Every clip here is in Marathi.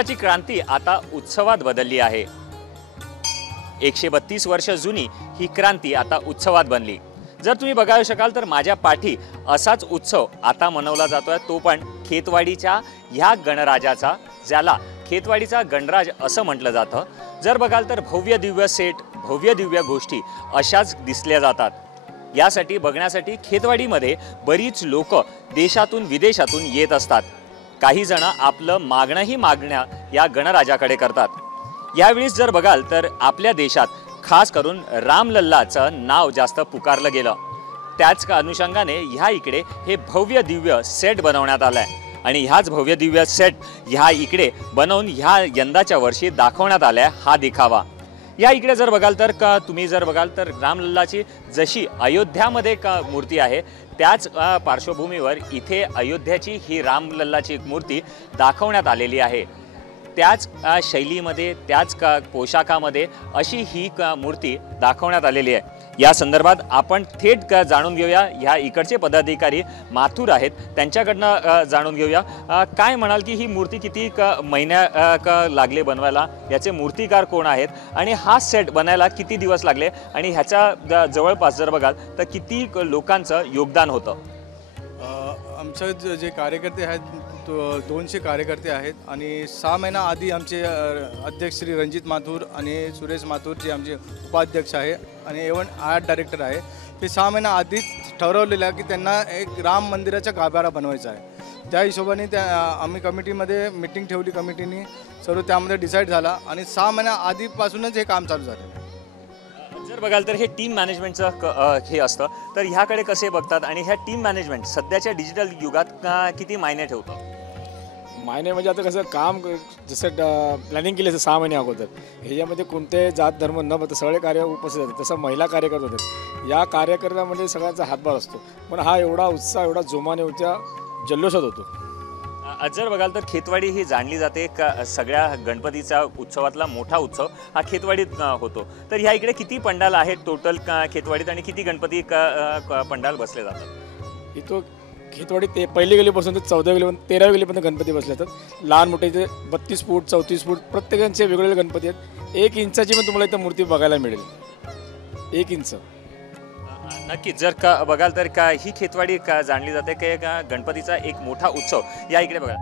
शहराची क्रांती आता उत्सवात बदलली आहे। 132 वर्ष जुनी ही क्रांती आता उत्सवात बनली। जर तुम्ही बघायला शकाल तर माझ्या पाठी असाच उत्सव आता मनवला जातोय, तो पण खेतवाडीच्या ह्या गणराजाचा, ज्याला खेतवाडीचा गणराज असं म्हटलं जातं। जर बघाल तर भव्य दिव्य सेट, भव्य दिव्य गोष्टी अशाच दिसल्या जातात। यासाठी बघण्यासाठी खेतवाडीमध्ये बरीच लोक देशातून विदेशातून येत असतात। काही जण आपलं मागणंही मागण्या या गणराजाकडे करतात। यावेळीस जर बघाल तर आपल्या देशात खास करून रामलल्लाचं नाव जास्त पुकारलं गेलं। त्याच अनुषंगाने ह्या इकडे हे भव्य दिव्य सेट बनवण्यात आलाय आणि ह्याच भव्य दिव्य सेट ह्या इकडे बनवून ह्या यंदाच्या वर्षी दाखवण्यात आलाय हा दिखावा। या इकडे जर बघाल तर तुम्ही जर बघाल तर रामलल्लाची जशी अयोध्यामध्ये मूर्ती आहे त्याच पार्श्वभूमीवर इथे अयोध्याची ही रामलल्लाची एक मूर्ती दाखवण्यात आलेली आहे। त्याच शैलीमध्ये, त्याच पोशाखामध्ये अशी ही मूर्ती दाखवण्यात आलेली आहे। या संदर्भात आपण थेट जाणून घेऊया, ह्या इकडचे पदाधिकारी माथुर आहेत त्यांच्याकडनं जाणून घेऊया। काय म्हणाल की ही मूर्ती किती महिन्या लागले बनवायला, याचे मूर्तिकार कोण आहेत आणि हा सेट बनायला किती दिवस लागले आणि ह्याच्या जवळपास जर बघाल तर किती लोकांचं योगदान होतं? आमचे जे कार्यकर्ते आहेत 200 कार्यकर्ते आहेत आणि 6 महिना आधी आमचे अध्यक्ष श्री रणजित माथुर आणि सुरेश माथुर जे आमचे उपाध्यक्ष आहे आणि इव्हन आर्ट डायरेक्टर आहे, ते 6 महिना आधीच ठरवलेलं आहे की त्यांना एक राम मंदिराचा गाभारा बनवायचा आहे। त्या हिशोबाने आम्ही कमिटीमध्ये मीटिंग ठेवली, कमिटीने सर्व त्यामध्ये डिसाईड झाला आणि 6 महिना आधीपासूनच हे काम चालू झालं। जर बघाल तर हे टीम मॅनेजमेंटचं हे असतं, तर ह्याकडे कसे बघतात आणि ह्या टीम मॅनेजमेंट सध्याच्या डिजिटल युगात किती मायने ठेवतं? मायने म्हणजे आता कसं काम जसं प्लॅनिंग केली असं 6 महिने अगोदर ह्याच्यामध्ये कोणते जात धर्म न बघता सगळे कार्य उपस्थित होते। तसं महिला कार्यकर्ते होते, या कार्यकर्त्यामध्ये सगळ्यांचा हातभार असतो, पण हा एवढा उत्साह एवढा जोमाने होत्या जल्लोषात होतो। जर बघाल तर खेतवाडी ही जाणली जाते सगळ्या गणपतीचा उत्सवातला मोठा उत्सव हा खेतवाडीत होतो। तर ह्या इकडे किती पंडाल आहेत टोटल खेतवाडीत आणि किती गणपती पंडाल बसले जातात? इथं खेतवाडी ते पहिली गलीपासून ते 14 गलीपर्यंत 13 गलीपर्यंत गणपती बसले जातात। लहान मोठे ते 32 फूट 34 फूट प्रत्येकांचे वेगवेगळे गणपती आहेत। 1 इंचाची पण तुम्हाला इथं मूर्ती बघायला मिळेल, 1 इंच। नक्कीच जर बघाल तर ही खेतवाडी जाणली जाते की गणपतीचा एक मोठा उत्सव। या इकडे बघा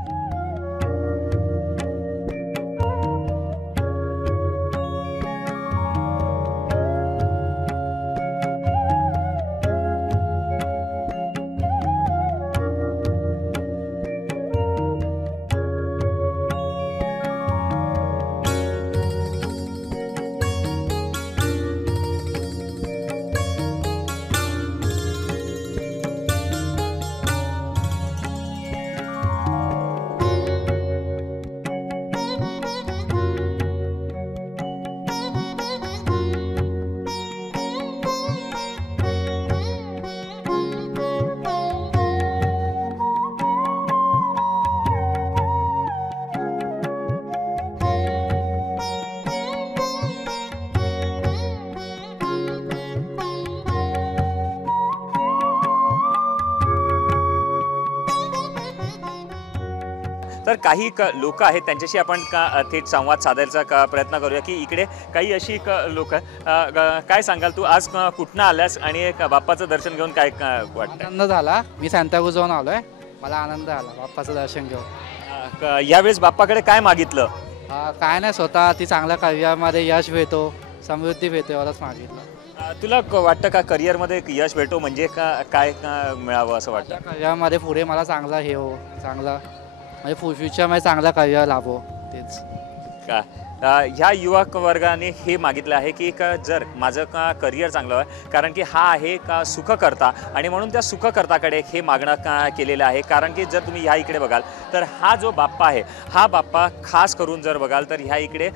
तर काही लोक आहेत त्यांच्याशी आपण थेट संवाद साधायचा प्रयत्न करूया की इकडे काही अशी लोक काय सांगाल तू आज कुठनं आल्यास आणि बाप्पाचं दर्शन घेऊन काय वाटतं? आनंद झाला, मी सांताक्रूज जाऊन आलोय, मला आनंद आला बाप्पाचं दर्शन घेऊन। यावेळेस बाप्पाकडे काय मागितलं? काय नाही, स्वतः ती चांगल्या करिअरमध्ये यश भेटो, समृद्धी भेटो एवढंच मागितलं। तुला वाटतं का करिअरमध्ये यश भेटो म्हणजे काय मिळावं असं वाटतं? करिअरमध्ये पुढे मला चांगला हे हो, चांगला म्हणजे फ्युचरमध्ये चांगला करिअर लाभो, तेच का ह्या युवा वर्गाने हे मागितलं आहे की जर माझं करिअर चांगलं आहे, कारण की हा आहे सुखकर्ता आणि म्हणून त्या सुखकर्ताकडे हे मागणं केलेलं आहे। कारण की जर तुम्ही ह्या इकडे बघाल तर हा जो बाप्पा आहे, हा बाप्पा खास करून जर बघाल तर ह्या इकडे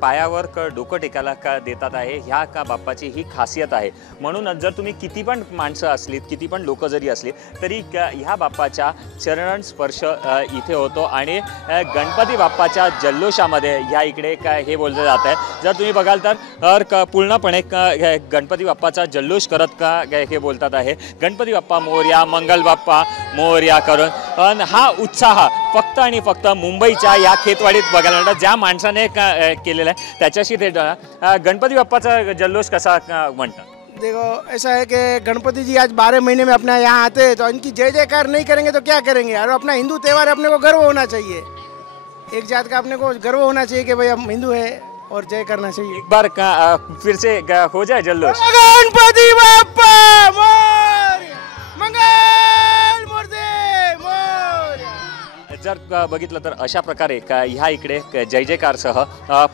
पायावर डोकं टेकायला देतात आहे, ह्या बाप्पाची ही खासियत आहे। म्हणून जर तुम्ही किती पण माणसं असलीत, किती पण लोक जरी असली तरी ह्या बाप्पाच्या चरण स्पर्श इथे होतो आणि गणपती बाप्पाच्या जल्लोषामध्ये ह्या इकडे काय हे बोललं जात आहे। जर तुम्ही बघाल तर पूर्णपणे गणपती बाप्पाचा जल्लोष करत हे बोलतात आहे, गणपती बाप्पा मोरया, मंगल बाप्पा मोरया करून हा उत्साह फक्त आणि फक्त मुंबईच्या या खेतवाडीत बघायला मिळतो। ज्या माणसाने केलेला आहे त्याच्याशी ते गणपती बाप्पाचा जल्लोष कसा म्हणतात। देखो ऐसा है कि गणपति जी आज 12 महीने में अपने यहाँ आते हैं, तो इनकी जय जयकार नहीं करेंगे तो क्या करेंगे। और अपना हिंदू त्यौहार अपने को गर्व होना चाहिए, एक जात का अपने को गर्व होना चाहिए कि भाई हम हिंदू है और जय करना चाहिए। एक बार फिर से हो जाए जल्लोष। गणपति बाप्पा मोरया, मंगल मूर्ती मोरया। जर बघितलं तर अशा प्रकारे ह्या इकडे जय जयकारसह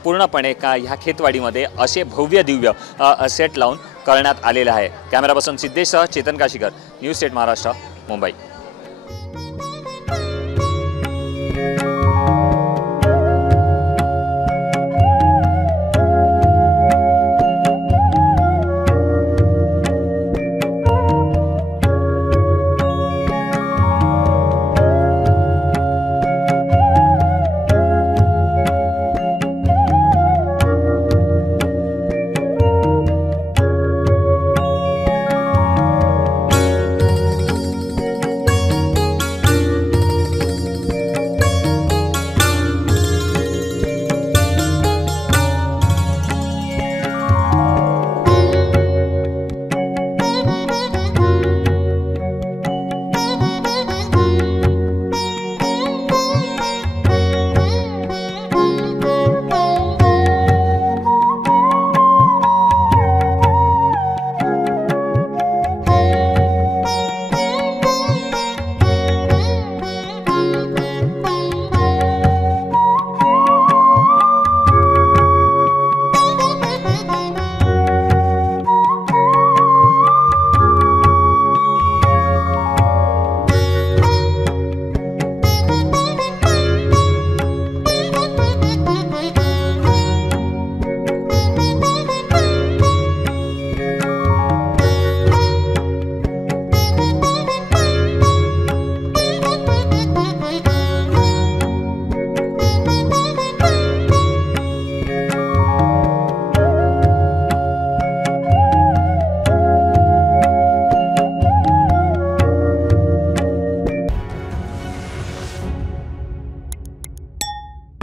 पूर्णपणे ह्या खेतवाडीमध्ये असे भव्य दिव्य सेट लावून करण्यात आलेलं आहे। कॅमेरा पर्सन सिद्धेशसह चेतन काशीकर, न्यूज 8 महाराष्ट्र, मुंबई।